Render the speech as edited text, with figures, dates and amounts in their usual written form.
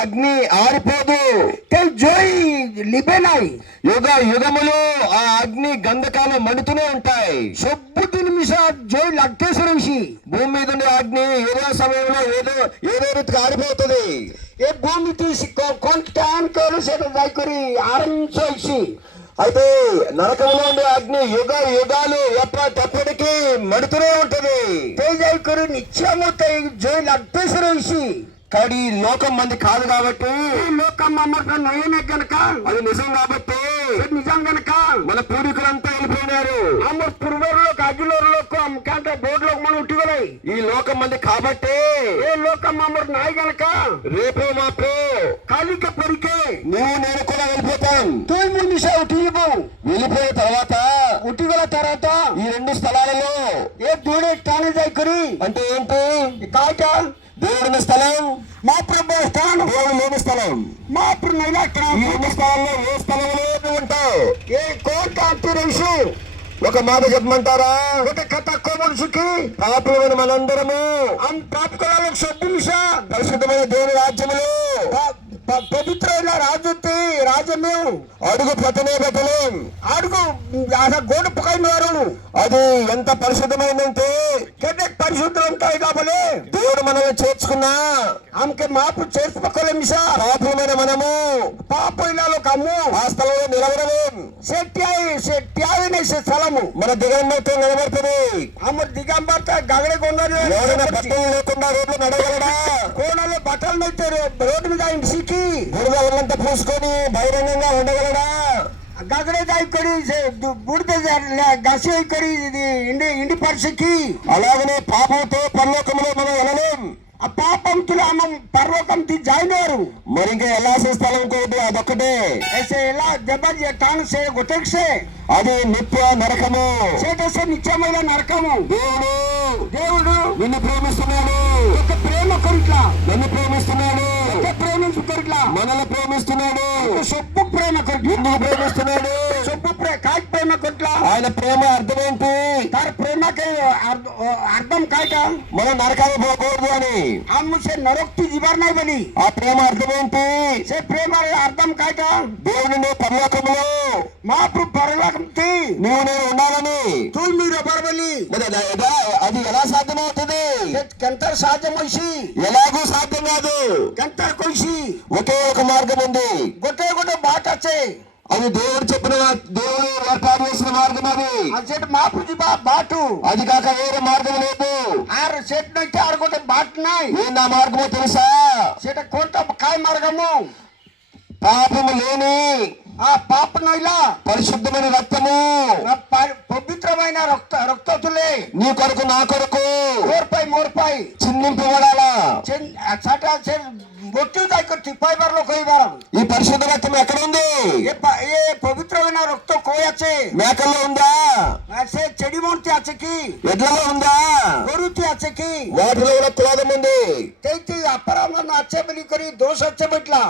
అగ్ని ఆరిపోదు. జోయి లిబెనాయి యుగ యుగములు ఆ అగ్ని గంధకాలు మండుతూనే ఉంటాయి. సొబ్బుతి నిమిష జోయి లట్టేశ్వరంసి భూమి మీద ఉండే అగ్ని ఏదో సమయంలో ఏదో రీతిగా ఆరిపోతుంది. ఏ భూమి తీసి కొంటాను సేపు దాయికొని ఆరంభించి అయితే నరకంలో ఉండే అగ్ని యుగ యుగాలు ఎప్పటికీ మండుతూనే ఉంటది. తేజాయికొని నిత్యము జోయి లట్టేశ్వరంసి కానీ లోకం మంది కాదు కాబట్టి, లోకం అమ్మక నయనే గనక అది నిజం కాబట్టి నిజం గనక మన పూర్వీకులంతా వెళ్ళిపోయినారు. అమ్మర్ పూర్వలోకి అగ్గిలోకి అమ్మకంటే బోర్డులోకి మనం ఉట్టిగలై ఈ లోకం మంది కాబట్టి ఏ లోకం అమ్మర్ నాయి గనక రేపు మాపు కాలిక పొరికే నువ్వు నేను కూడా వెళ్ళిపోతాం. 9 నిమిషాలు ఉట్టిగో వెళ్ళిపోయిన తర్వాత ఉట్టిగల తర్వాత ఈ రెండు స్థలాలలో ఏ దూడే తానే దాయికొని అంటే ఏంటి? కాట దేవుడిన స్థలం, మా ప్రభు స్థానం, దేవుడు లేని స్థలం. మా నైనా ఈ రెండు స్థలాల్లో ఏ స్థలంలో నువ్వు ఉంటావు? ఏ కోట అంటురేసి ఒక మాట చెప్పమంటారా? ఒక కథ కోమనుసుకి పాపులమైన మనందరము అం పాపకలకు సబ్బునిష పరిశుద్ధమైన దేవుని రాజ్యములో పవిత్రమైన రాజ్యము అడుగు పెట్టలేం. అడుగు గోడ పకైనారు. అది ఎంత పరిశుద్ధమైందంటే పరిశుద్ధం ఉంటాయి కాబట్టి దేవుడు మనల్ని చేర్చుకున్నా ఆమెకి మాపు చేర్చుకోలేమిషా పాపులమైన మనము పాపైనాలో కమ్ము ఆ స్థలంలో నిలబడలేం. సెట్యాయి స్థలము మన దిగంబరితో నిలబడుతుంది. అమ్మ దిగంబర్త గగడ కొండలు ఎవరైనా బట్టలు లేకుండా రోడ్లు నడవగలడా? కోణలో బట్టలు అయితే రోడ్డు మీద సిక్కి బురదలంతా పూసుకొని బహిరంగంగా ఉండగలడా? గగడే దాయికొని బుడిద గసి అయికొని ఇండి పరిస్థితి. అలాగనే పాపంతో పరలోకంలో మనం వెళ్ళలేం. ఆ పాపంతులు అమ్మ పర్వకం జాయినారు. మరి ఇంకా వెళ్ళాల్సిన స్థలం కోటి అదొక్కటే. ఎలా దెబ్బ తాను గొట్టెక్సే అది నిత్య నరకము. చేటేసే నిత్యమైన నరకము. దేవుడు నిన్ను ప్రేమిస్తున్నాడు. ఒక ప్రేమ కొరిట్లా నన్ను ప్రేమిస్తున్నాడు. ఒక ప్రేమించు కొరిట్లా మనల్ని ప్రేమిస్తున్నాడు. సొప్పు ప్రేమ కొరిట్లా ఎందుకు ప్రేమిస్తున్నాడు? సొప్పు కాయ ప్రేమ కొరిట్లా ఆయన ప్రేమ అర్థం ఏంటి? తన ప్రేమకి అర్థం కాయట మనం నరకాన్ని పోకూడదు అని. అమ్ముసే నరక్తి జీవనాయి బలి. ఆ ప్రేమ అర్థం ఏంటి? ప్రేమ అర్థం కాయట దేవుని పరలోకంలో మా పరలోకం నువ్వు నేను ఉండాలని. మీరు బరబలి అది ఎలా సాధ్యమవుతుంది? ఎంత సాధ్యం వచ్చి ఎలాగూ సాధ్యం కాదు. ఎంత కొలిసి ఒకే ఒక మార్గం ఉంది. గొట్టే బాట వచ్చే అది దేవుడు చెప్పిన, దేవుడు ఏర్పాటు చేసిన మార్గం. అది మా బాటు అది కాక వేరే మార్గం లేదు. ఆరు సెట్ నుంచి ఆరుగొట్టే బాట నాయి. నా మార్గమో తెలుసా? సెట కొంట కాయ మార్గము. పాపము లేని ఆ పాప నైలా పరిశుద్ధమైన రక్తము, పవిత్రమైన రక్తతులే నీ కొరకు నా కొరకు మోర్పై చిందింపబడాలా. బొట్టు తిప్పైబార్లో కోయబారం. ఈ పరిశుద్ధ రక్తం ఎక్కడ ఉంది? ఏ పవిత్రమైన రక్తం కోయచ్చే మేకల్లో ఉందా? చెడి మూర్తి అచ్చకి ఎడ్లలో ఉందా? గొరుతి అచ్చకి వాటిలో కూడా క్రోధం ఉంది. అప్పరాలను అచ్చబలి కొని దోష వచ్చబట్లా